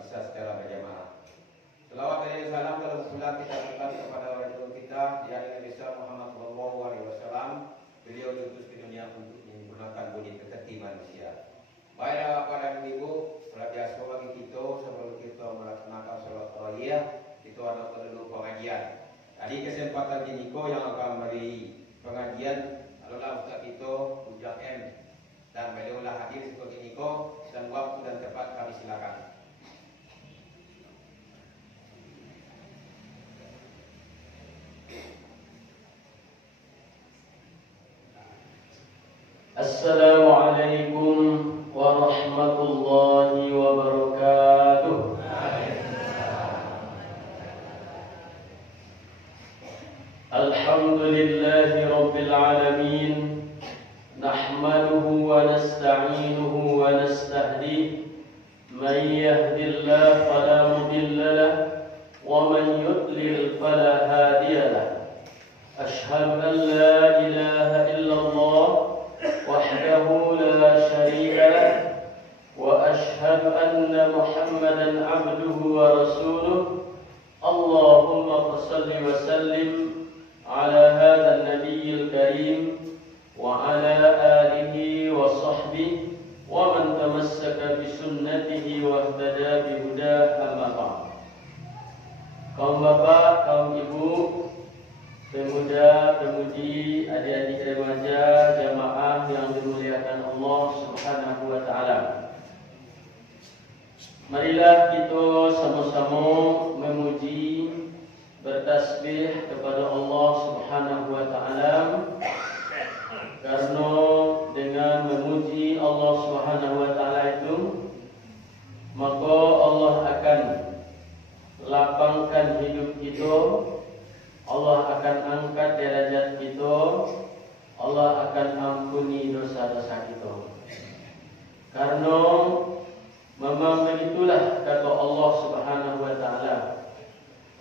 sholat isya secara berjamaah. Selawat dan salam kalau pula kita berikan kepada Rasul kita, yakni Nabi Muhammad SAW. Beliau diutus ke dunia untuk menyempurnakan budi pekerti manusia. Baiklah Bapak dan Ibu, setelah biasa bagi kita sebelum kita melaksanakan sholat tarawih, itu ada perlu pengajian. Tadi kesempatan ini yang akan memberi pengajian adalah Ustaz kita Ujang M, dan beliaulah hadir seperti ini dan waktu dan tempat kami silakan. Assalamualaikum warahmatullahi wabarakatuh. Alhamdulillahi rabbil alamin. Nahmaduhu wa nasta'inuhu wa nastahdihi. Man yahdihillahu fala mudilla lahu wa man yudlil fala hadiya lahu. Ashhadu an la ilaha illallah وحده لا شريك له وأشهد أن محمدا عبده ورسوله اللهم صل وسلم على هذا النبي الكريم وعلى آله وصحبه ومن تمسك بسنته واهتدى بهداه أما بعد. Kaum bapak, kaum ibu, pemuda, pemudi, adik-adik remaja, jamaah yang dimuliakan Allah Subhanahu wa taala. Marilah kita sama-sama memuji, bertasbih kepada Allah Subhanahu wa taala, karena dengan memuji Allah Subhanahu wa taala itu maka Allah akan lapangkan hidup kita, Allah akan angkat derajat kita, Allah akan ampuni dosa-dosa kita. Karena memang begitulah kata Allah Subhanahu wa taala.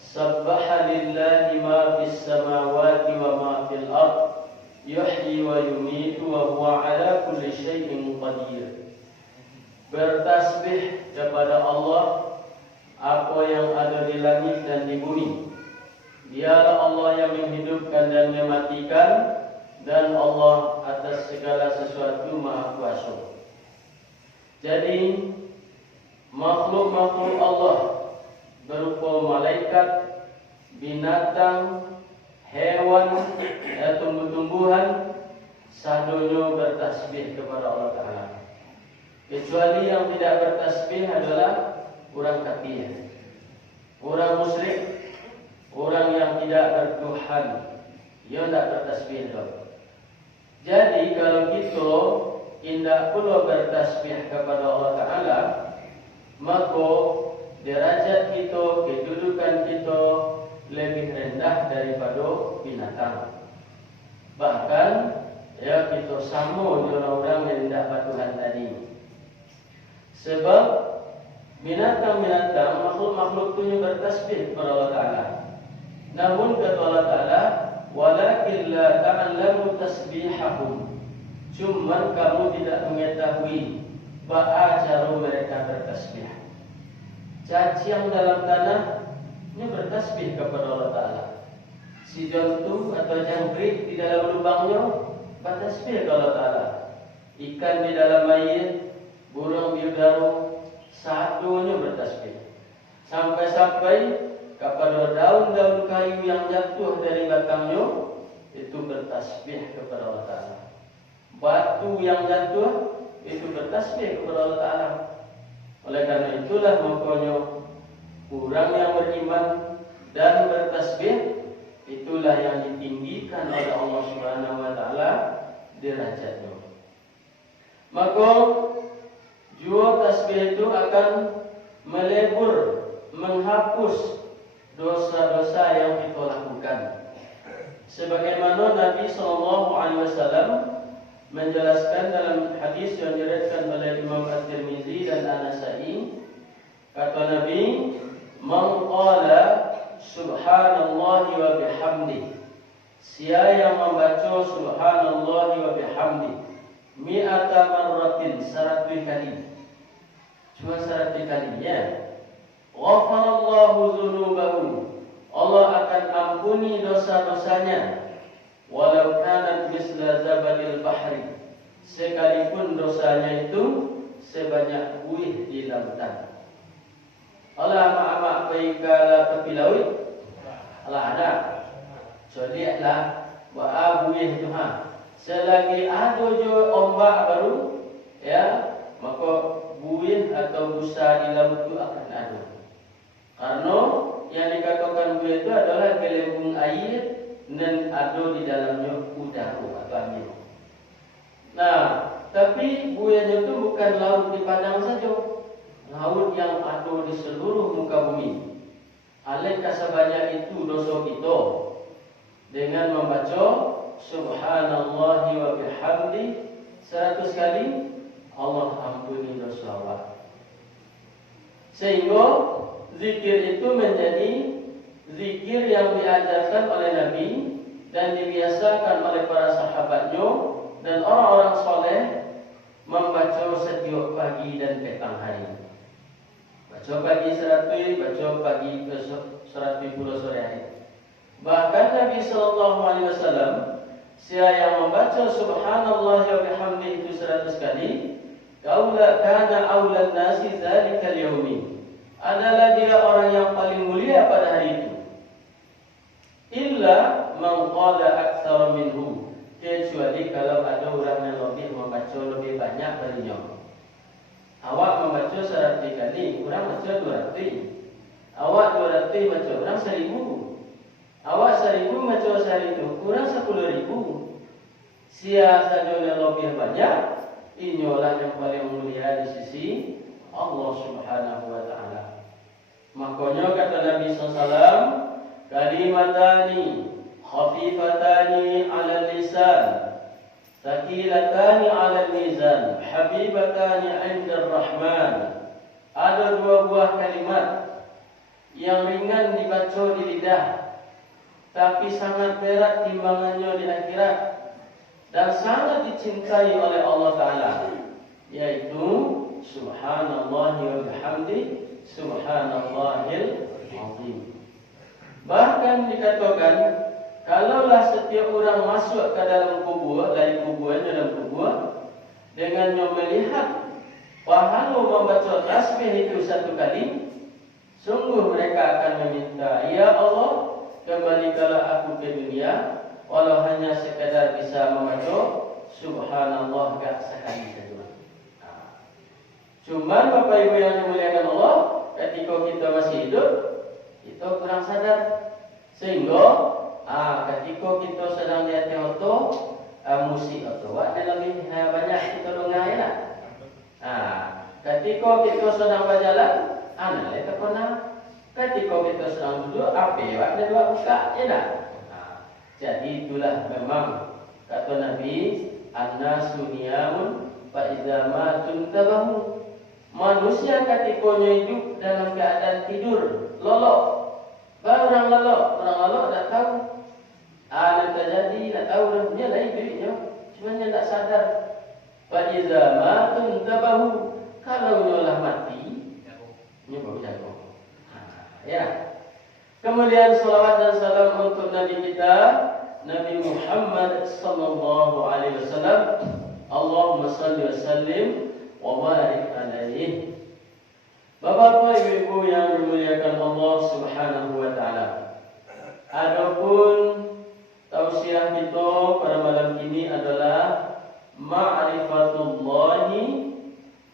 Sabbaha lillahi ma fis samawati wa ma fil ard, yuhyi wa yumiitu wa huwa ala kulli syai'in qadir. Bertasbih kepada Allah apa yang ada di langit dan di bumi. Dialah Allah yang menghidupkan dan mematikan, dan Allah atas segala sesuatu maha kuasa. Jadi makhluk-makhluk Allah berupa malaikat, binatang, hewan, dan tumbuh-tumbuhan sadonya bertasbih kepada Allah Ta'ala. Kecuali yang tidak bertasbih adalah orang kafir, orang musyrik, orang yang tidak bertuhan, dia tidak bertasbih. Jadi kalau kita tidak perlu bertasbih kepada Allah Ta'ala, maka derajat kita, kedudukan kita lebih rendah daripada binatang. Bahkan ya kita sama dengan orang yang tidak bertuhan tadi. Sebab binatang-binatang, makhluk-makhluk itu bertasbih kepada Allah Ta'ala. Namun kata Allah Ta'ala, walakin la ta'lamu tasbihahum, cuman kamu tidak mengetahui bagaimana cara mereka bertasbih. Cacing dalam tanah ini bertasbih kepada Allah Ta'ala. Si jantung atau jangkrik di dalam lubangnya bertasbih kepada Allah Ta'ala. Ikan di dalam air, burung biodaro, satunya bertasbih. Sampai-sampai kepada daun-daun kayu yang jatuh dari batangnya itu bertasbih kepada Allah Ta'ala. Batu yang jatuh itu bertasbih kepada Allah Ta'ala. Oleh karena itulah makanya orang yang beriman dan bertasbih itulah yang ditinggikan oleh Allah Subhanahu wa taala derajatnya. Maka jua tasbih itu akan melebur, menghapus dosa-dosa yang kita lakukan. Sebagaimana Nabi SAW menjelaskan dalam hadis yang diriwayatkan oleh Imam At-Tirmizi dan An-Nasa'i, kata Nabi, "Man qala subhanallahi wa bihamdi." Siapa yang membaca subhanallahi wa bihamdi mi'ata marratin, 100 kali. Cuma 100 kali ya. ghafarallahu dzunubahu, Allah akan ampuni dosa-dosanya, walau kanat misla zabadil bahri, sekalipun dosanya itu sebanyak buih di lautan. Allah mak-mak pergi ke tepi laut, Allah ada. So lihatlah buah buih tu selagi ada je ombak baru, ya, maka buih atau busa di laut itu akan ada. Karena yang dikatakan buih itu adalah gelembung air dan ada di dalamnya udara atau angin. Nah, tapi buihnya itu bukan laut di padang saja, laut yang ada di seluruh muka bumi. Alangkah sebanyak itu dosa kita dengan membaca subhanallahi wa bihamdi 100 kali, Allah ampuni dosa awak. Sehingga zikir itu menjadi zikir yang diajarkan oleh Nabi dan dibiasakan oleh para sahabatnya dan orang-orang soleh membaca setiap pagi dan petang hari. Baca pagi 100, baca pagi ke 110 sore hari. Bahkan Nabi SAW, siapa yang membaca subhanallah wa bihamdihi itu 100 kali, kana awlan nasi dzalikal yaumi, adalah dia orang yang paling mulia pada hari itu. Illa man qala aktsara minhu, kecuali kalau ada orang yang lebih membaca lebih banyak darinya. Awak membaca 100 kali, orang baca 200. Awak 200 baca, orang 1000. Awak 1000 baca sehari itu, orang 10,000. Sia saja yang lebih banyak, inilah yang paling mulia di sisi Allah Subhanahu wa taala. Makanya kata Nabi SAW, kalimatani khafifatani 'ala lisan, thaqilatani 'ala mizan, habibatani 'inda Rahman. Ada dua buah kalimat yang ringan dibaca di lidah, tapi sangat berat timbangannya di akhirat dan sangat dicintai oleh Allah Ta'ala, yaitu subhanallah wa bihamdi subhanallahil azim. Bahkan dikatakan, kalaulah setiap orang masuk ke dalam kubur, dari kuburnya dalam kubur, dengannya melihat pahala membaca tasbih itu 1 kali, sungguh mereka akan meminta, ya Allah, kembalikanlah aku ke dunia, walau hanya sekadar bisa membaca subhanallah gak sekali saja. Cuma Bapak Ibu yang dimuliakan Allah, ketika kita masih hidup, kita kurang sadar. Sehingga ketika kita sedang lihat auto, musik auto, ada lebih banyak kita dengar ya. Ketika kita sedang berjalan, anak lihat kena. Ketika kita sedang duduk, apa ya? Ada dua buka, ya tak? Jadi itulah memang kata Nabi, an-nasu niyamun fa idza matun tabahu. Manusia ketikanya hidup dalam keadaan tidur, lolok. Baru orang lolok tak tahu. Nak terjadi, tak tahu dah punya lain duitnya. Cuma dia tak sadar. Fa idza matun tabahu. Kalau nyolah mati, ini baru jago. Ya. Kemudian salawat dan salam untuk Nabi kita, Nabi Muhammad sallallahu alaihi wasallam. Allahumma salli wa sallim wa barik alaihi. Bapak-bapak, ibu-ibu yang dimuliakan Allah Subhanahu wa taala. Adapun tausiah kita pada malam ini adalah ma'rifatullahi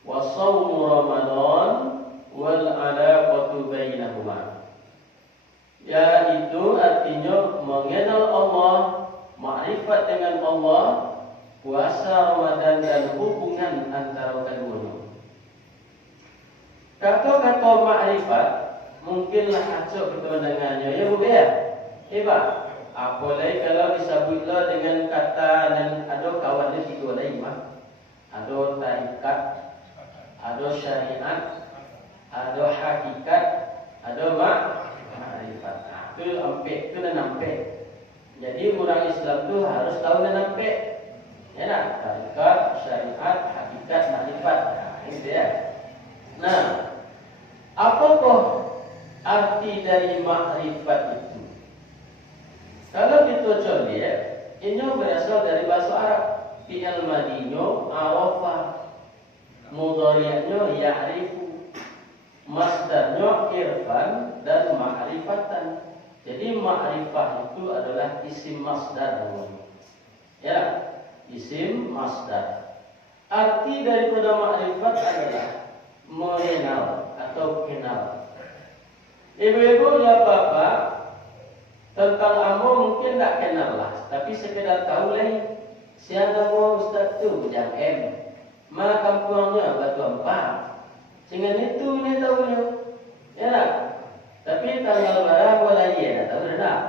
wa shaumu Ramadan wal alaqatu bainahuma. Yaitu artinya mengenal Allah, makrifat dengan Allah, puasa Ramadan dan hubungan antara keduanya. Kata-kata makrifat mungkinlah acak kita mendengarnya, ya Bu ya. Hebat. Apalagi kalau disebutlah dengan kata dan ada kawan dia 3 lain mah. Ada tarikat, ada syariat, ada hakikat, ada makrifat. Itu ampek, itu nampak. Jadi orang Islam tu harus tahu dan nampak. Ya tak? Tarikat, syariat, hakikat, makrifat. Ini dia. Nah, apakah arti dari makrifat itu. Kalau kita coba lihat, ini berasal dari bahasa Arab. Fi'il madinyo arafa, mudhari'nya ya'rifu, masdarnya irfan dan ma'rifatan. Jadi ma'rifah itu adalah isim masdar. Ya, isim masdar. Arti daripada ma'rifat adalah mengenal atau kenal. Ibu-ibu ya bapak, tentang ambo mungkin tak kenal lah, tapi sekedar tahu lah. Siapa mau ustaz tu Jang M, ma kampungnya Batu Ampang. Dengan itu ni tahunya, ya tak? Tapi tanggal berapa lagi ya? Tahu tak?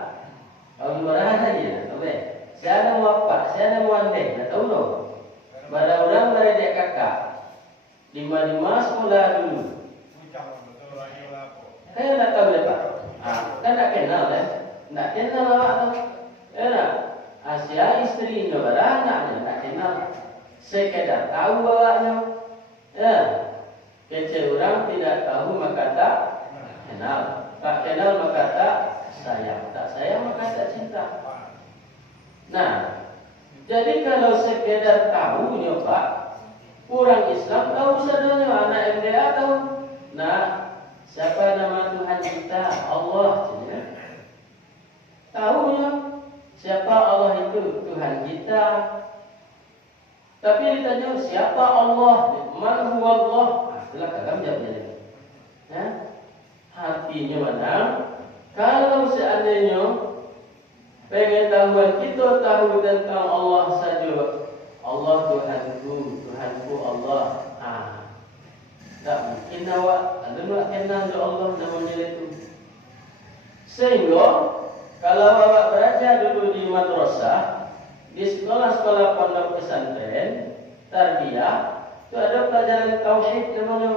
Tahun berapa lagi ya? Tahu tak? Siapa mau apa? Siapa mau andai? Tak tahu tak? Pada orang dari dek kakak, 5 sekolah dulu. Saya tak tahu ya Pak. Kan tak kenal ya? Tak kenal awak tu, ya tak? Asia istri Indobara anaknya tak kenal, sekedar tahu bawanya. Ya, kecil orang tidak tahu maka tak kenal, tak kenal maka tak sayang, tak sayang maka tak cinta. Nah, jadi kalau sekedar tahu Pak, orang Islam tahu saudanya, anak MDA tahu. Nah, siapa nama Tuhan kita? Allah. Tahunya. Siapa Allah itu? Tuhan kita. Tapi ditanya siapa Allah? Man huwa Allah? Itulah kagam jawabnya. Ya? Artinya mana? Kalau seandainya pengetahuan kita tahu tentang Allah saja, Allah Tuhanku Allah. Tak mungkin awak ada nak kenal Allah namanya itu. Sehingga kalau awak belajar dulu di madrasah, di sekolah-sekolah pondok pesantren, tarbiyah, itu ada pelajaran tauhid namanya.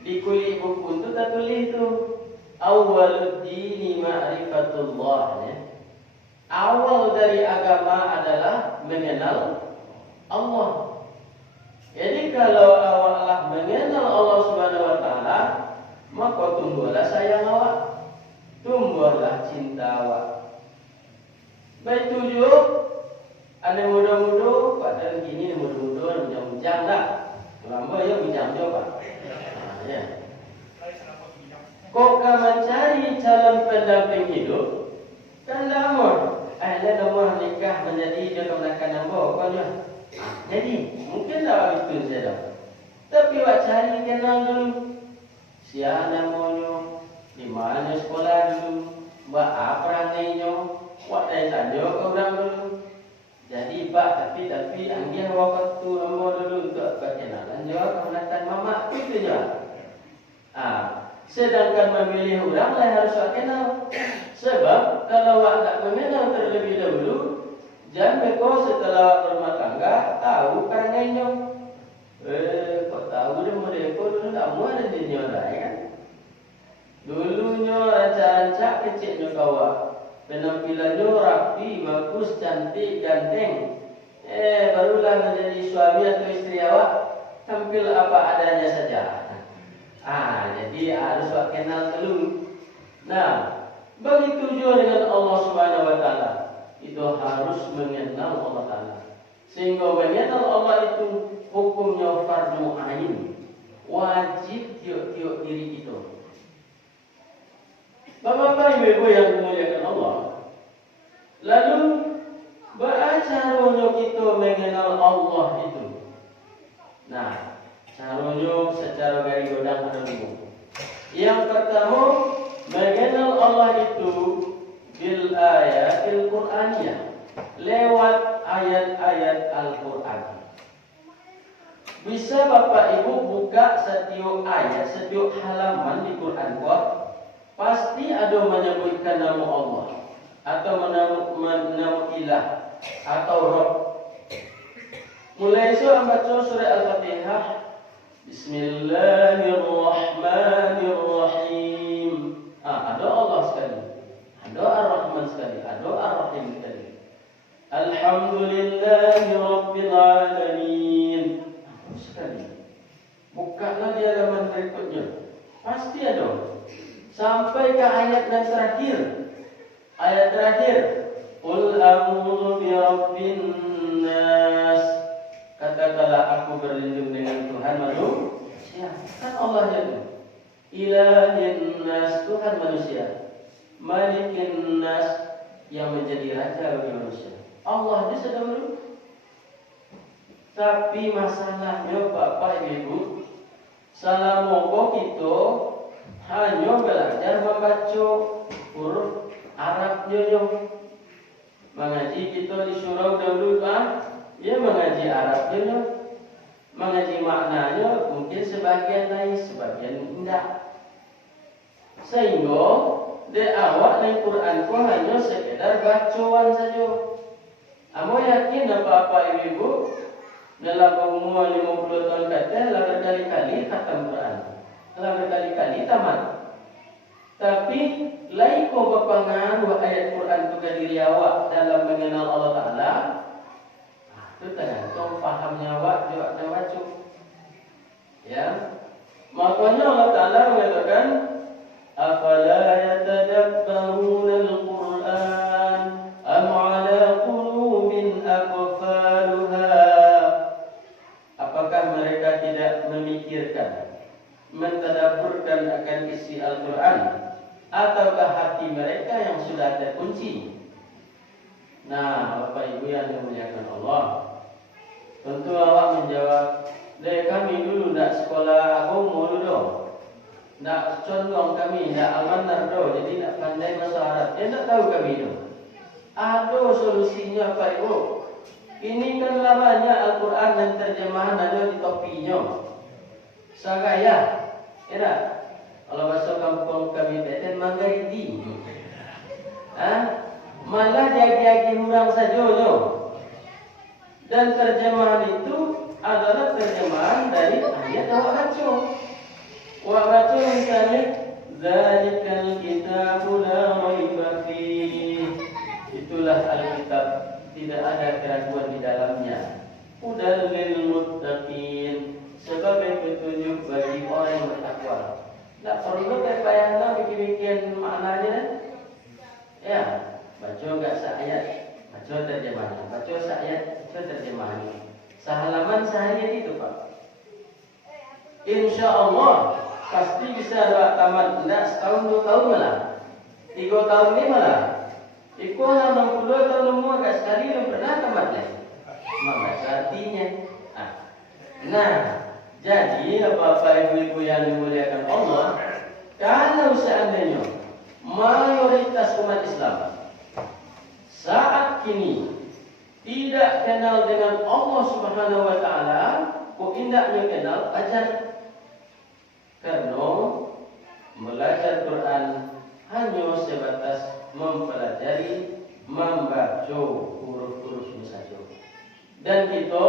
Di kulit buku itu tak tulis itu awwaluddini ma'rifatullah, ya. Awal dari agama adalah mengenal Allah. Jadi kalau awaklah mengenal Allah Subhanahu wa taala, maka tumbuhlah sayang awak, tumbuhlah cinta awak. Baik tujuh, ada muda-muda, padahal gini muda-muda bujang-bujang tak? Lama ya bujang juga Pak. Ya. Kok mencari calon pendamping hidup? Kan lama. Ada nomor nikah menjadi jodoh belakang nombor pokoknya. Jadi mungkin tak itu saja. Tapi awak cari kenal dulu. Siapa namanya? Di mana sekolah dulu? Buat apa rangainya? Wak dah tanya ke orang dulu. Jadi Pak, tapi anggih waktu nombor dulu untuk perkenalan jawab kemenatan mama itu je. Sedangkan memilih orang lain harus wak kenal. Sebab kalau wak tak mengenal terlebih dahulu, jangan kau setelah wak berumah tangga tahu perangainya. Kau tahu dia mereka dulu tak mau ada di nyorai kan? Dulunya rancak-rancak kecilnya kawan. Penampilannya rapi, bagus, cantik, ganteng. Barulah menjadi suami atau istri awak tampil apa adanya saja. Jadi harus awak kenal dulu. Nah, begitu juga dengan Allah Subhanahu wa taala. Itu harus mengenal Allah taala. Sehingga mengenal Allah itu hukumnya fardu ain. Wajib tiap-tiap diri kita. Bapak-bapak ibu-ibu yang dimuliakan Allah. Lalu bagaimana kita mengenal Allah itu? Nah, caranya secara garis godang ada 5. Yang pertama, mengenal Allah itu bil ayatil Qur'aniyah, lewat ayat-ayat Al-Qur'an. Bisa Bapak Ibu buka setiap ayat, setiap halaman di Quran pasti ada menyebutkan nama Allah atau nama ilah atau Rabb. Mulai surah baca surah Al-Fatihah, Bismillahirrahmanirrahim. Ada Allah sekali, ada Ar-Rahman sekali, ada Ar-Rahim sekali. Alhamdulillahi Rabbil Alamin. Sekali. Bukalah di halaman berikutnya, pasti ada. sampai ke ayat yang terakhir. Ayat terakhir, Qul a'udzu birabbin nas. Katakanlah aku berlindung dengan Tuhan manusia. Kan Allah itu. Ilahin nas, Tuhan manusia. Malikin nas, yang menjadi raja bagi manusia. Allah dia sudah berlindung. Tapi masalahnya Bapak Ibu, salah moko kita hanya belajar membaca huruf Arabnya. Mengaji kita disuruh dahulu ya mengaji Arabnya, mengaji maknanya mungkin sebagian lain, sebagian tidak. Sehingga di awal dari Quran ku hanya sekedar bacaan saja. Amo yakin apa ibu dalam umur 50 tahun kata telah berkali-kali khatam Quran, telah berkali-kali tamat. Tapi laiko berpengaruh ayat Quran itu ke diri awak dalam mengenal Allah Ta'ala. Itu tergantung fahamnya awak juga baca. Ya, makanya Allah Ta'ala mengatakan, afala yatadabbaruna al-Quran am ala qulubin aqfaluha. Apakah mereka tidak memikirkan, mentadabburkan akan isi Al-Quran, ataukah hati mereka yang sudah terkunci? Nah, Bapak Ibu yang dimuliakan Allah, tentu awak menjawab, dari kami dulu tidak sekolah agama dulu, tidak condong kami, tidak amanah dulu, jadi tidak pandai bahasa Arab. Dia tidak tahu kami itu. Ada solusinya Pak Ibu. Ini kan lamanya Al-Quran dan terjemahan ada di topinya. Sagaya, ya. Kalau bahasa kampung kami beten manggaiti. Malah jagi-jagi orang saja yo. Dan terjemahan itu adalah terjemahan dari ayat awak baca. Awak baca misalnya, Dzalikal kitabu la raiba fihi. Itulah Alkitab, tidak ada keraguan di dalamnya. Hudal lil muttaqin, sebagai petunjuk bagi orang yang bertakwa. Tak perlu payah bikin maknanya. Ya, baca enggak seayat, baca terjemahan, baca seayat, baca terjemahan. Sehalaman seharian itu Pak. Insya Allah pasti bisa doa tamat. Tidak setahun 2 tahun malah, 3 tahun ini malah. Iku 60 tahun umur agak sekali yang pernah tamat lagi. Membaca artinya. Nah, jadi Bapak Ibu yang dimuliakan Allah, kalau seandainya mayoritas umat Islam saat kini tidak kenal dengan Allah Subhanahu wa taala, kok indahnya kenal ajar. Karena belajar Quran hanya sebatas mempelajari, membaca huruf-hurufnya saja. Dan kita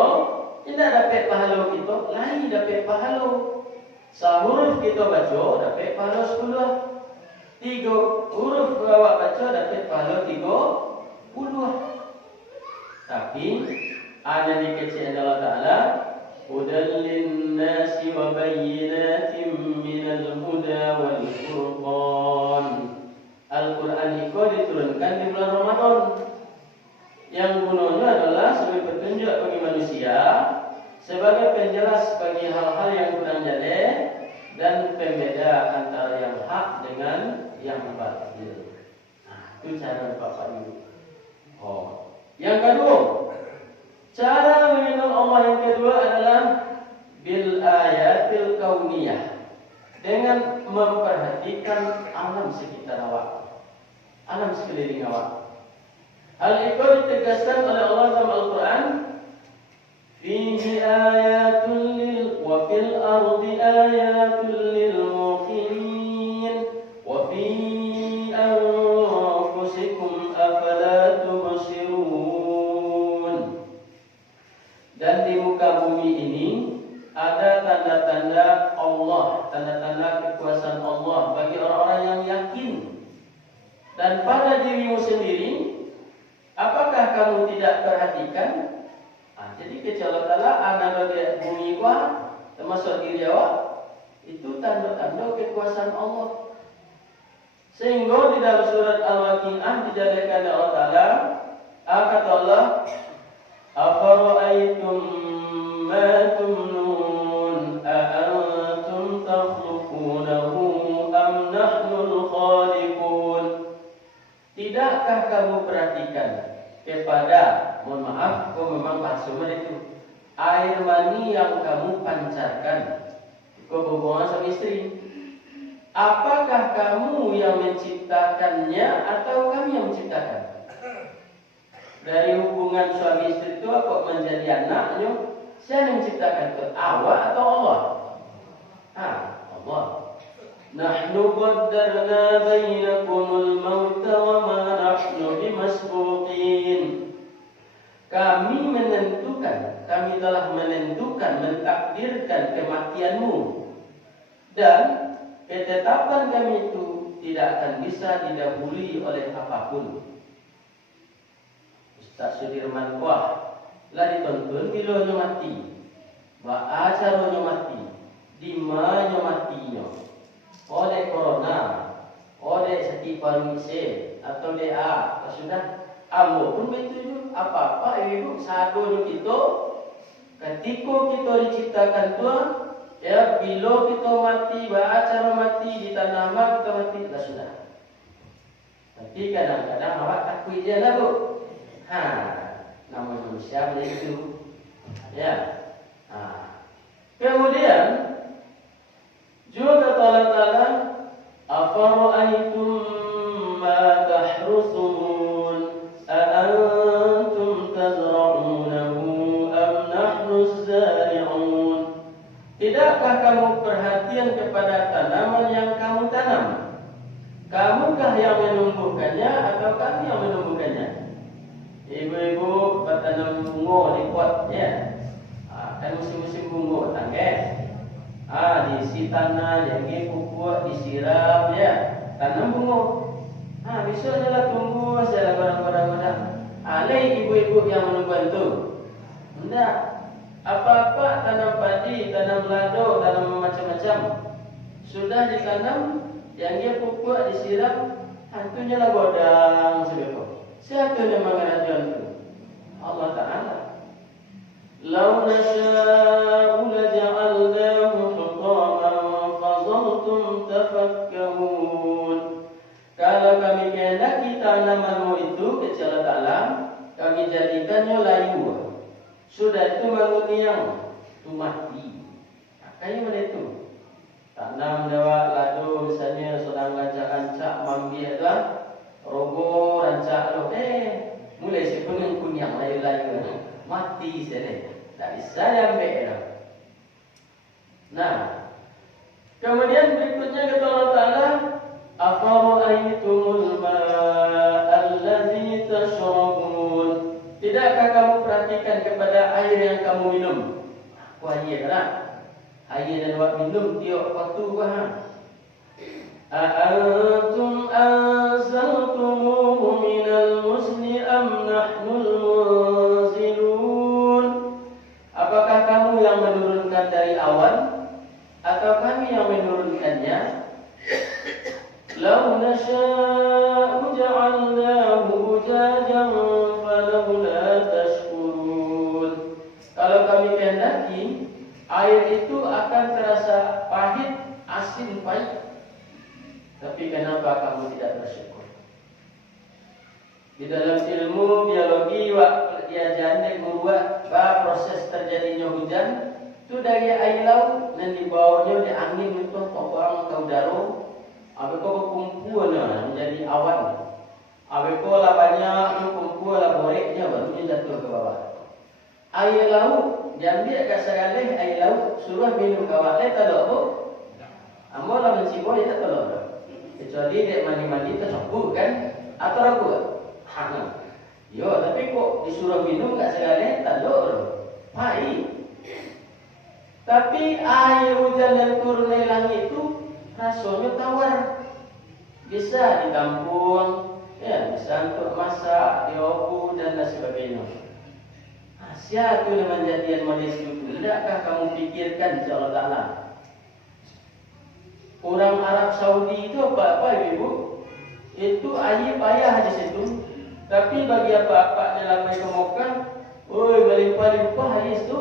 tidak dapat pahala kita, lain dapat pahala. Sehuruf kita baca dapat pahala 10. 3 huruf awak baca dapat pahala 30. Tapi ada di kecil Allah Ta'ala, hudal linnasi wa bayyinatin minal huda wal furqan. Al-Quran itu diturunkan di bulan Ramadan, yang gunanya adalah sebagai petunjuk bagi manusia, sebagai penjelas bagi hal-hal yang kurang jelek, dan pembeda antara yang hak dengan yang batil. Itu cara Bapak Ibu. Yang kedua, cara mengenal Allah yang kedua adalah bil ayatil kauniyah, dengan memperhatikan alam sekitar awak, alam sekeliling awak. Hal itu ditegaskan oleh Allah dalam Al-Quran, fihi ayatul lil wa fil ardi ayatul lil muqinin wa fi anfusikum afala tubsirun. Dan di muka bumi ini ada tanda-tanda Allah, tanda-tanda kekuasaan Allah bagi orang-orang yang yakin. Dan pada dirimu sendiri, apakah kamu tidak perhatikan? Jadi kecuali Allah ada di bumi awak, termasuk diri awak, itu tanda-tanda kekuasaan Allah. Sehingga di dalam surat Al-Waqi'ah dijadikan oleh Allah Ta'ala, kata Allah, afara'aytum ma tumnun a'antum takhluqunahu am nahnul khaliqun. Tidakkah kamu perhatikan kepada, mohon maaf, memang bahasa itu air mani yang kamu pancarkan berhubungan sama istri. Apakah kamu yang menciptakannya atau kami yang menciptakan? Dari hubungan suami istri itu kok menjadi anaknya, siapa yang menciptakan itu? Awak atau Allah? Allah. Nahnu qaddarna bainakumul mauta wa ma nahnu bimasbuqin. Kami menentukan, kami telah menentukan, mentakdirkan kematianmu, dan ketetapan kami itu tidak akan bisa didahului oleh apapun. Ustaz Sudirman lah ditonton bila nyo mati, acara nyo mati, di mana nyo matinya, oleh corona, oleh sakit paru ise atau DA, sudah ambo pun betul apa-apa ibu sadonya kita ketika kita diciptakan Tuhan, ya bila kita mati, acara mati di tanah mak kita mati, sudah. Tapi kadang-kadang awak takut je lah bu. Nama manusia begitu. Ya. Kemudian juga kata Allah Ta'ala, afara'aytum ma tahrusun a'antum tazra'unahu am nahnu zari'un. Tidakkah kamu perhatian kepada tanaman yang kamu tanam? Kamukah yang menumbuhkannya atau kami yang menumbuhkannya? Ibu-ibu bertanam bunga di potnya, kan musim-musim bunga tangga. Diisi tanah, jadi pupuk, disiram, ya, tanam bunga. Besoknya lah tunggu, saya barang-barang. Alai ibu-ibu yang membantu. Tidak, apa-apa tanam padi, tanam lado, tanam macam-macam sudah ditanam, yang dia pupuk, disiram, hantunya lah godang sebegini. Siapa yang mengatakan itu? Allah Ta'ala. Lau nasha'u laja'alnahu hutaman fazaltum tafakkahun. Kalau kami kehendaki tanamanmu itu, kata Allah Ta'ala, kami jadikannya layu. Sudah itu menguniang, itu mati. Kayak mana itu? Tanam dewa lado misalnya sedang rancak-rancak mambiak lah. Rogo rancak lo, mulai si pening kunyang layu-layu, mati saja, tak bisa ambil dah. Nah, kemudian berikutnya kata Allah Ta'ala, afara'aytumul ma'a allazi tashrabun. Tidakkah kamu perhatikan kepada air yang kamu minum? Air lah, air dan buat minum tiap waktu أأنتم أنزلتموه من المزن أم نحن المنزلون. Apakah kamu yang menurunkan dari awan atau kami yang menurunkannya? Lau nasha'u ja'alnahu ujajan falawla tashkurun. Kalau kami kehendaki, air itu akan terasa pahit, asin, pahit. Tapi kenapa kamu tidak bersyukur? Di dalam ilmu biologi, dia jandek membuat proses terjadinya hujan itu dari air laut dan dibawanya di angin itu orang ke udara. Apa kau berkumpul menjadi awan. Apa kau lah banyak berkumpul lah boreknya baru jatuh ke bawah. Air laut diambil kat sekali air laut suruh minum kawat tak ada apa. Ambo lah mencibur dia tak ada. Kecuali dia mandi-mandi tercampur kan? Atau ragu kan? Yo, tapi kok disuruh minum kat segala tak ada. Pahit. Tapi air hujan dan turun dari langit itu rasanya tawar. Bisa ditampung, ya, bisa untuk masak, diobu dan sebagainya. Asia itu dengan jadian Malaysia itu. Tidakkah kamu pikirkan insya-Allah Ta'ala? Orang Arab Saudi itu apa ibu? Itu air payah di situ. Tapi bagi apa-apa dalam ke Mekah, oi melimpah-limpah air itu.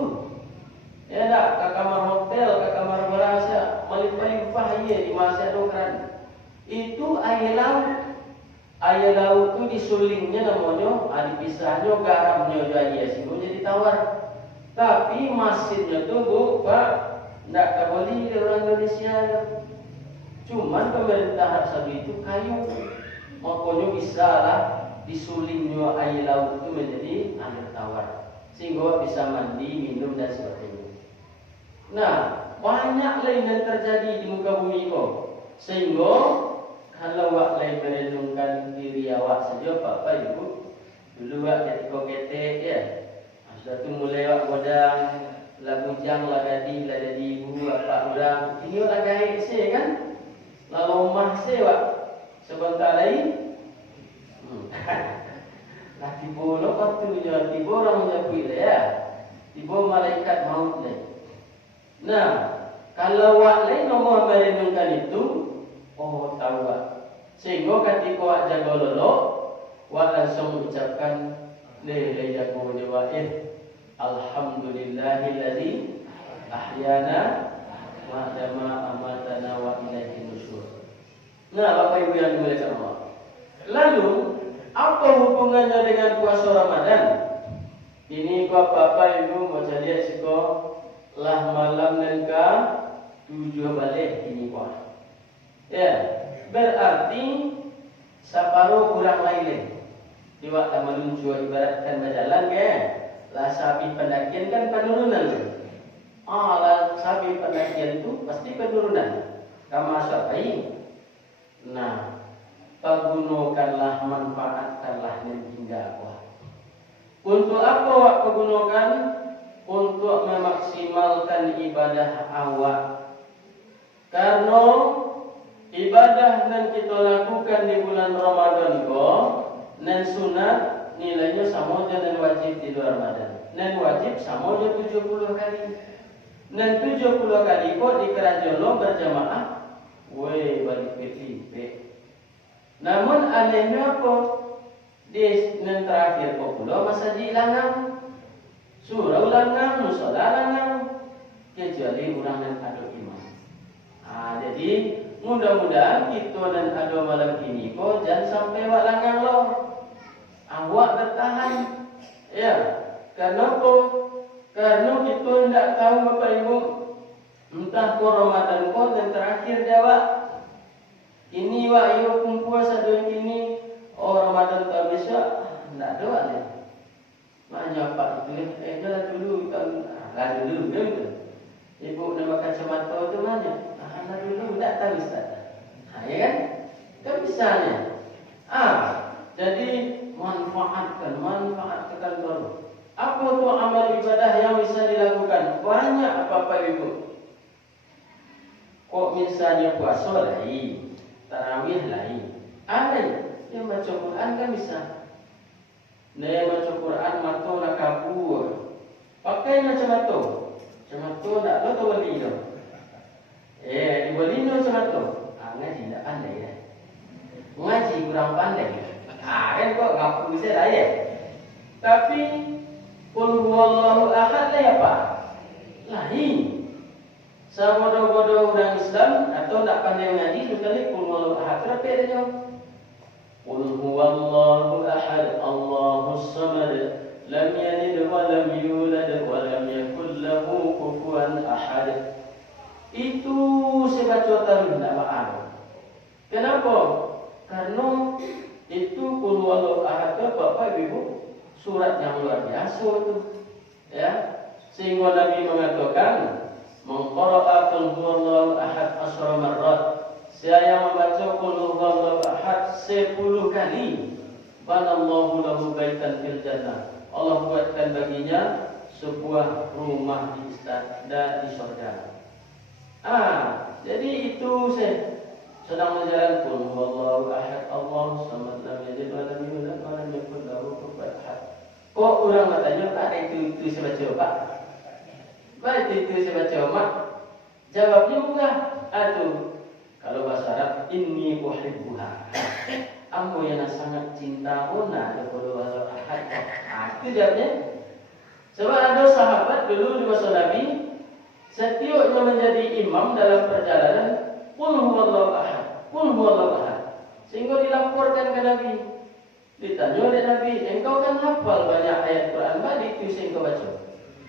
Ya tak, ke kamar hotel, ke kamar berasa, melimpah-limpah air di masa dokran. Itu air laut. Air laut itu disulingnya namanya, dipisahnya garamnya air sehingga jadi tawar. Tapi masinnya tu bu, Pak, tak boleh orang Indonesia. Cuman pemerintah Arab Saudi itu kayu, makanya bisa lah disulingnya air laut itu menjadi air tawar, sehingga bisa mandi, minum dan sebagainya. Nah, banyak lain yang terjadi di muka bumi itu, sehingga kalau awak lain merenungkan diri awak saja, Bapak Ibu, dulu awak ketika ketek ya. Sudah tu mulai awak godang, lah bujang, lah dadi ibu, apa orang. Ini orang gaib saya kan? Lalu rumah saya awak. Sebentar lagi, lah tiba lo waktunya, tiba orang menyebut ya. Tiba malaikat maut lagi. Nah, kalau awak lain nomor merenungkan itu, oh tahu awak. Sehingga ketika awak jaga lelok, awak langsung ucapkan, le jaga jawab Alhamdulillahilladzi ahyana ba'dama amatana wa ilaihi nusyur. Nah, Bapak Ibu yang dimuliakan Allah. Lalu, apa hubungannya dengan puasa Ramadan? Ini Bapak Ibu mau lihat siko lah malam nengka 7 balik ini kuah. Ya, berarti separuh kurang lain. Di waktu menuju ibaratkan berjalan ke lah sapi pendakian kan penurunan. Lah sapi pendakian itu pasti penurunan. Kamu sapai. Nah, pergunakanlah, manfaatkanlah yang hingga kuah. Untuk apa awak pergunakan? Untuk memaksimalkan ibadah awak. Karena ibadah yang kita lakukan di bulan Ramadan kok nan sunat nilainya sama dengan wajib di luar Ramadan. Nan wajib sama je 70 kali. Nan 70 kali kok di kerajaan lo berjamaah, woi balik pilih. Namun anehnya apa? Di nan terakhir kok pula masjid lanang, surau lanang, musola lanang, kecuali orang yang ada iman. Jadi mudah-mudahan kita dan ada malam ini kok jangan sampai wak langang lo. Awak bertahan. Ya. Kenapa? Karena kita tidak tahu Bapak Ibu. Entah ko Ramadan ko dan terakhir jawab. Ini wak yo puasa doang ini. Oh Ramadan tak bisa. Tidak ada wak ni. Maknanya Pak itu jalan dulu lah dulu gitu. Ibu nama kacamata tu mana? Lah dulu tak tahu Ustaz. Ya kan? Kan bisanya. Jadi manfaatkan baru. Apa tu amal ibadah yang bisa dilakukan? Banyak Bapak Ibu. Kok misalnya puasa lain, tarawih lain. Ada yang baca Quran kan bisa. Yang baca Quran mata nak kabur. Pakai macam tu. Macam tu tak tahu wali tu. Di wali tu macam tu. Ngaji tak pandai ya. Ngaji kurang pandai. Kan kok ngaku saya dah ya. Tapi qul huwallahu ahad lah apa? Lain. Sabodo-bodo orang Islam atau tak pandai mengaji sekali qul huwallahu ahad berapa dia? Qul huwallahu ahad Allahus samad lam yalid wa lam yulad wa lam yakul lahu kufuwan ahad. Itu saya baca tahu tak faham. Kenapa? Karena itu qul huwallahu ahad Bapak Ibu surat yang luar biasa itu. Ya. Sehingga Nabi mengatakan, "Man qara'a qul huwallahu ahad 10 marrat." Siapa yang membaca qul huwallahu ahad 10 kali, banallahu lahu baitan fil jannah. Allah buatkan baginya sebuah rumah di istana di surga. Jadi itu saya sedang menjalankan qul huwallahu ahad Allahus samad lam yalid wa lam yulad wa lam yakul lahu kufuwan ahad. Kok orang bertanya, Pak, itu saya baca Pak? Pak, itu saya baca Mak? Jawabnya bukan. Kalau bahasa Arab, inni uhibbuha. ambo yang sangat cinta ona kepada Allah Ahad. Itu jawabnya. Sebab ada sahabat dulu di masa Nabi, setiap menjadi imam dalam perjalanan, qul huwallahu ahad, qul huwallahu ahad. Sehingga dilaporkan ke Nabi. Ditanya oleh Nabi, engkau kan hafal banyak ayat Quran, balik itu engkau baca.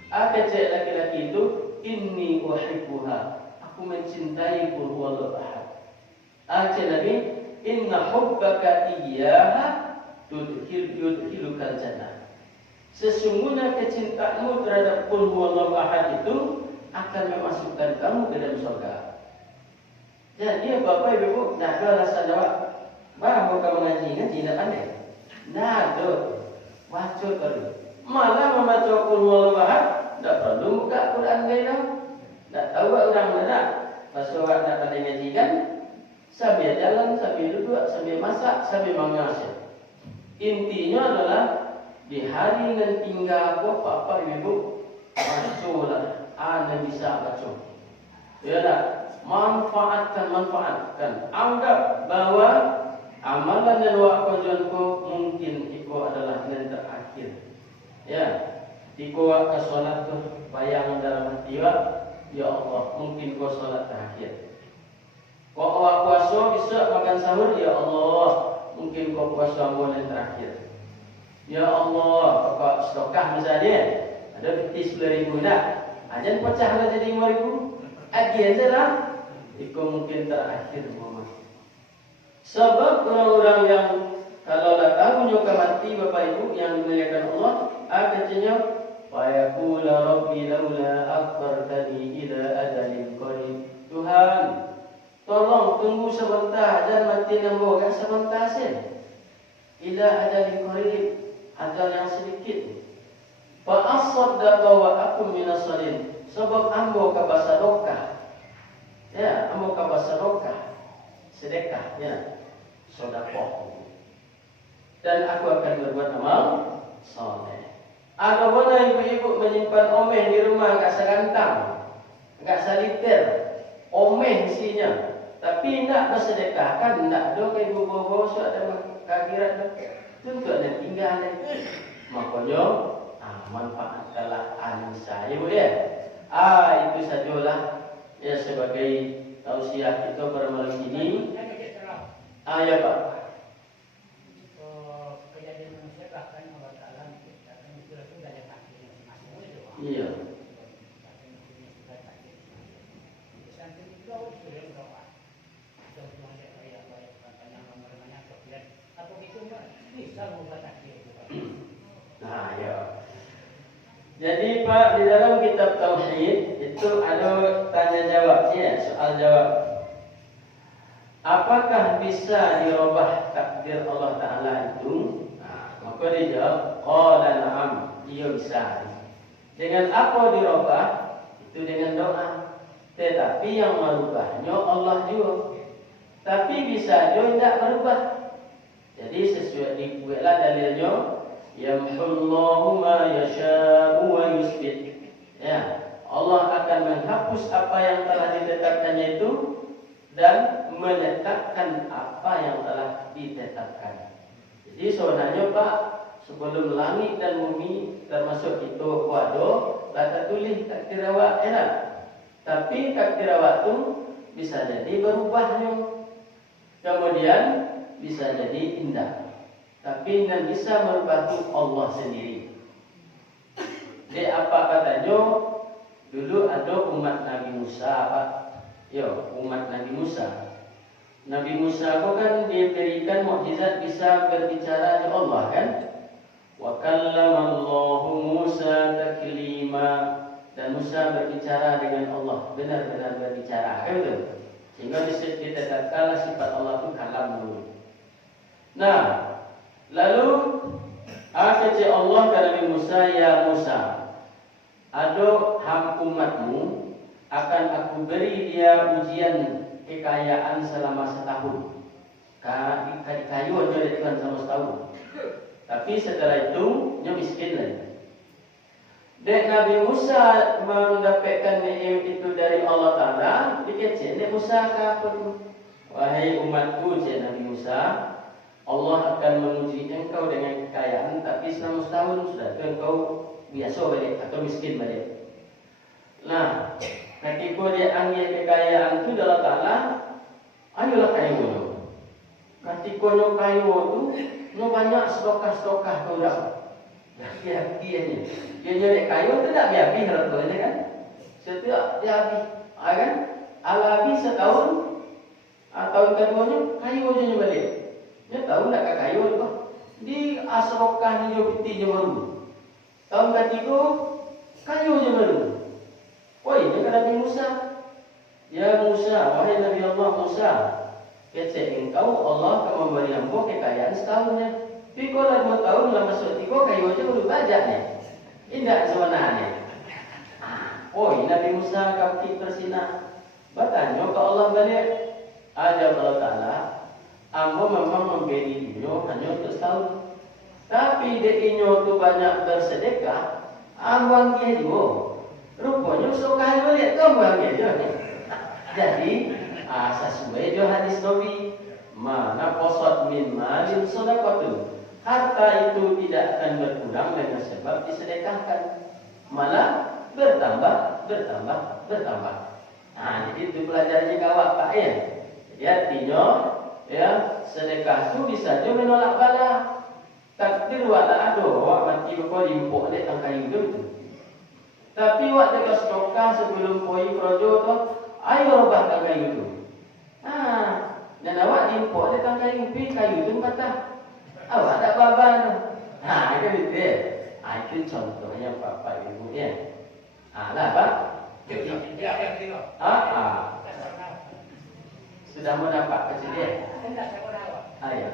Apa cek laki-laki itu? Inni uhibbuha. Aku mencintai qul huwallahu ahad. Cek Nabi, inna hubbaka iyyaha yudkhilukal jannah. Sesungguhnya kecintaanmu terhadap qul huwallahu ahad itu akan memasukkan kamu ke dalam surga. Jadi Bapak Ibu, nak ada alasan jawab. Bah, kamu ngaji tidak pandai. Nah, tu baca perlu. Malah membaca qul huwallahu ahad, tak perlu buka Quran gaya. Tak tahu orang mana. Pas orang nak pandai ngaji kan, sambil jalan, sambil duduk, sambil masak, sambil mengajar. Intinya adalah di hari nan tinggal apa Bapak Ibu bacalah, anda bisa baca. Ya tak? Manfaatkan. Anggap bahwa amalan yang wak kojonku mungkin iko adalah yang terakhir. Ya, iko wak ke solat tu bayang dalam hati wak, ya Allah, mungkin ko solat terakhir. Ko wak puasa bisa makan sahur, ya Allah, mungkin ko puasa yang terakhir. Ya Allah, kok stokah misalnya ada 10.000 dah. Ajan pecahlah jadi 5.000. Agian lah. Itu mungkin terakhir Muhammad. Sebab orang-orang yang kalau tahu nyoka mati Bapak Ibu yang dimuliakan Allah, katanya wa yaqulu rabbi laula akhartani ila ajalin qarib. Tuhan, tolong tunggu sebentar dan mati nambah kan sebentar saja. Ila ajalin qarib. Ajal yang sedikit. Fa asaddaqa wa akum minas salin. Sebab ambo ka basadokah. Ya, ambo ka basadokah. Sedekah, ya. Sedekah. Dan aku akan berbuat amal saleh. Ada mana ibu-ibu menyimpan omeh di rumah enggak segantang, enggak saliter, omeh isinya. Tapi tidak bersedekah kan tidak ada ke ibu bawa ada kagiran tentu ada tinggal lagi. Makanya manfaatkanlah anisa ya Bu ya. Itu sajalah ya sebagai tausiah kita pada malam ini. Ya Pak. Kejadian manusia bahkan Allah Ta'ala menciptakan itu sudah ada takdir masing-masing itu. Iya. Sampai itu sudah berdoa. Tuhan ya Allah katanya namanya kemudian atau itu bisa mengubah takdir itu. Nah, ya. Jadi Pak, di dalam kitab Tauhid itu ada tanya jawabnya, soal jawab. Apakah bisa dirubah takdir Allah Ta'ala itu? Maka dia jawab, qala na'am, iya bisa. Dengan apa dirubah? Itu dengan doa. Tetapi yang merubahnya Allah juga. Tapi bisa juga tidak berubah. Jadi sesuai dibuatlah dalilnya, yamhullahu ma yasha'u wa yusbit. Ya, Allah akan menghapus apa yang telah ditetapkannya itu dan menetapkan apa yang telah ditetapkan. Jadi sebenarnya Pak, sebelum langit dan bumi termasuk itu wado, tak tulis takdir awak enak. Tapi takdir awak itu bisa jadi berubahnya. Kemudian bisa jadi indah. Tapi yang bisa merubah itu Allah sendiri. Jadi apa katanya? Dulu ada umat Nabi Musa, Pak. Yo, umat Nabi Musa. Nabi Musa itu kan diberikan mukjizat bisa berbicara dengan Allah kan? Wa kallamallahu Musa taklima. Dan Musa berbicara dengan Allah, benar-benar berbicara, kan betul? Sehingga ditetapkanlah sifat Allah itu kalam dulu. Nah, lalu kata Allah kepada Nabi Musa, ya Musa, ada hak umatmu akan aku beri dia ujian kekayaan selama setahun. Kayu aja dengan selama setahun. Tapi setelah itu dia miskin lagi. Dan Nabi Musa mendapatkan nikmat itu dari Allah Ta'ala. Dikecil Nabi Musa kata, wahai umatku, cik Nabi Musa, Allah akan menguji engkau dengan kekayaan, tapi selama setahun sudah itu engkau biasa balik atau miskin balik. Nah, ketika dia ambil kekayaan itu Allah Ta'ala, ayolah kayu dulu. Ketika nyo kayu itu, nyo banyak stokah-stokah kau dah. Hati-hatinya. Dia nyari kayu itu tak habis hartanya kan? Setiap dia habis, kan? Habis setahun, tahun keduanya kayu aja balik. Dia tahu tak kayu itu? Di asrokah ni piti baru. Tahun ketiga kayu aja baru. Oh ini kan Nabi Musa. Ya Musa, wahai Nabi Allah Musa, kecek engkau Allah akan memberi engkau kekayaan setahunnya. Tapi kalau 2 tahun lah masuk 3 kayu aja baru banyak ni. Indah sebenarnya. Oh ini Nabi Musa kaki tersinar. Bertanya ke Allah balik. Ada Allah Ta'ala, ambo memang memberi inyo hanya untuk setahun. Tapi dek inyo tu banyak bersedekah, ambo dia juga. Rupanya suka balik kamu ambil je. Jadi sesuai jo hadis Nabi, mana qasad min malin sadaqatu. Harta itu tidak akan berkurang dengan sebab disedekahkan, malah bertambah. Jadi itu pelajarannya kawak Pak ya. Ya artinya ya sedekah itu bisa jo menolak bala. Takdir wala ada awak mati kau diimpuk dek tangkai hidup tu. Tapi wak dekat stokah sebelum koi projo tu, ayo robah tangkai itu. Dan awak diimpuk dek tangkai hidup kayu tu patah. Awak tak baban. Itu betul. Itu contohnya Bapak Ibu ya. Lah Pak. Sudah mendapat kejadian. Ayo.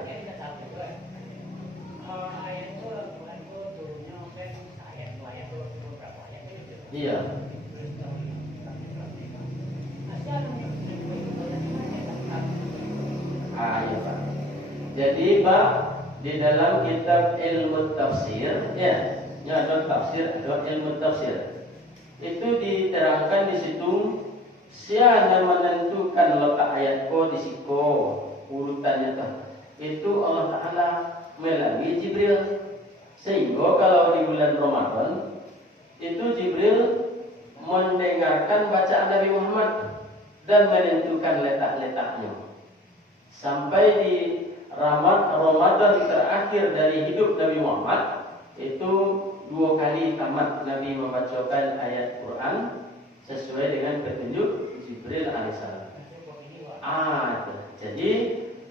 Iya. Iya Pak. Jadi Pak, di dalam kitab ilmu tafsir, ya, ada tafsir, ada ilmu tafsir. Itu diterangkan di situ, siapa menentukan letak ayat ko di situ urutannya tuh. Itu Allah Ta'ala melalui Jibril. Sehingga kalau di bulan Ramadan itu Jibril mendengarkan bacaan Nabi Muhammad dan menentukan letak-letaknya. Sampai di Ramadan terakhir dari hidup Nabi Muhammad itu 2 kali tamat Nabi membacakan ayat Quran sesuai dengan petunjuk Jibril alaihissalam. Jadi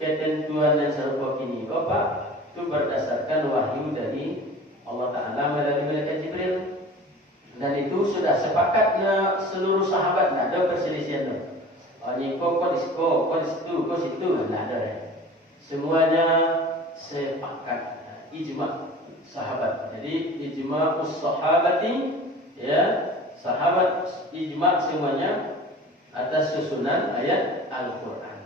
ketentuan dan serupa kini Bapak itu berdasarkan wahyu dari Allah Ta'ala melalui malaikat Jibril. Dan itu sudah sepakatnya seluruh sahabat, tidak ada perselisihan. Ini kau di situ, tidak ada. Semuanya sepakat, ijma sahabat. Jadi ijma sahabati, ya, sahabat ijma semuanya atas susunan ayat Al-Quran.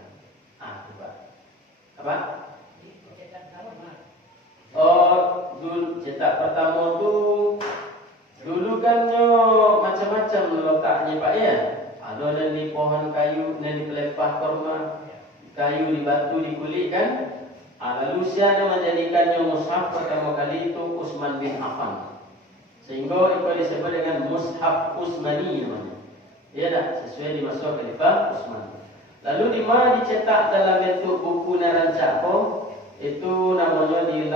Apa? Dulu cetak pertama tu dulu kan macam-macam letaknya Pak ya. Ada yang di pohon kayu, yang di pelepah korma, kayu di batu, di kulit kan. Lalu siapa menjadikannya mushaf pertama kali itu Utsman bin Affan. Sehingga itu disebut dengan mushaf Utsmani namanya. Ya dah, sesuai di masa Khalifah Utsman. Lalu di mana dicetak dalam bentuk buku nerancak itu namanya di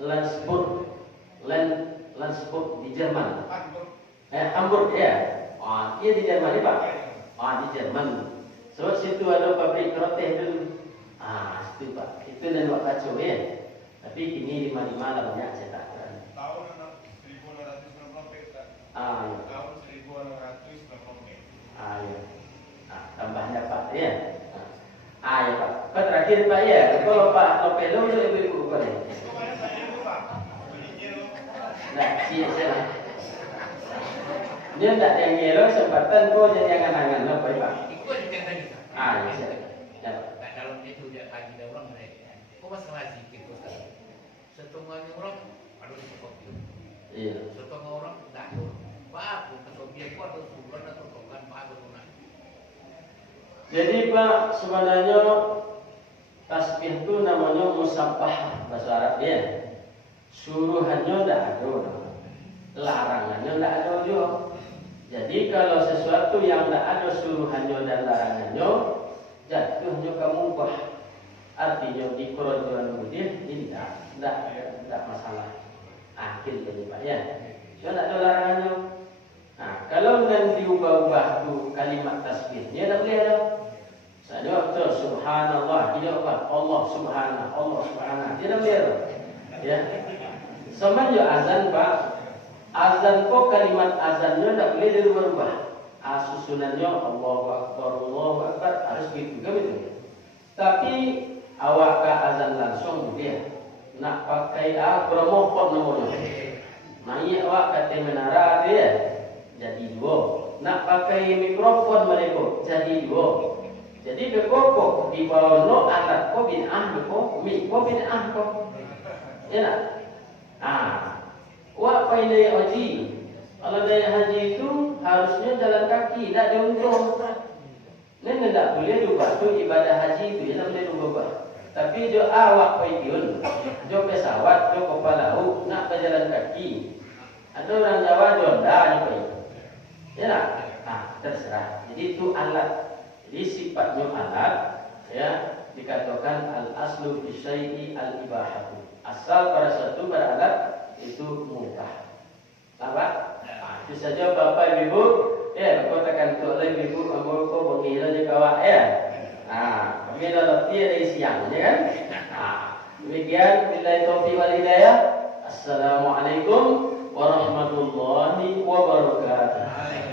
Landsburg di Jerman. Hamburg ya. Iya di Jerman ya Pak. Di Jerman. Sebab situ ada pabrik roti dulu. Situ Pak. Itu dan buat kacau ya. Tapi kini di mana-mana banyak cetakan. Tahun 1690. Tahun 1690. Ya. Tambahnya Pak ya. Ya Pak. Pak terakhir Pak ya. Kalau Pak Lopelo itu ibu-ibu bukan ya. Nah, siap. Dia tidak yang ngelok sempatan kau jadi angan-angan apa Pak? Ikut je kan tadi. Ya siap. Ya. Dalam itu dia kaji dah orang mereka. Kau masalah zikir kau sekarang. Setengahnya orang ada di kopi. Iya. Setengah orang tak ada. Pak, atau biar kau atau subuhan atau tokan Pak ada. Jadi Pak sebenarnya Tasbih itu namanya musabbah bahasa Arab ya. Suruhannya tidak ada, larangannya tidak ada juga. Jadi kalau sesuatu yang tidak ada suruhannya dan larangannya, jatuhnya ke mubah. Artinya di kerojuan mudih ini tidak masalah. Akil tadi Pak ya. Tidak ada larangannya. Nah, kalau nanti diubah-ubah tu kalimat tasbihnya tak boleh ada. Saya waktu subhanallah, tidak apa Allah subhanallah, tidak boleh ada. Ya. Sama juga azan Pak. Azan kok kalimat azannya tidak boleh dirubah. Susunannya Allahu Akbar harus gitu kan itu. Tapi awak ke azan langsung dia nak pakai gramofon namanya. Mai awak kata menara dia jadi dua. Nak pakai mikrofon mereka jadi dua. Jadi bekokok di bawah no alat ko bid'ah bekok mi ko bid'ah ko. Ya nak? Wah pandai haji. Kalau daya haji itu harusnya jalan kaki, tidak diuntung. Ini tidak boleh diubah tu ibadah haji itu, tidak boleh diubah. Tapi jo awak payun, jo pesawat, jo kapal laut, nak berjalan kaki. Ada orang Jawa jonda ni payun. Ya nak? Terserah. Jadi itu alat. Jadi sifatnya alat, ya dikatakan al aslu fi syai'i al ibahatu. Asal pada satu pada alat itu mubah. Apa? Itu saja Bapak Ibu, ya kau tekan tu oleh Ibu, kau mengira je kawak ya. Kami dah letih dari siang, ya kan? Demikian, billahi taufiq wal hidayah. Assalamualaikum warahmatullahi wabarakatuh.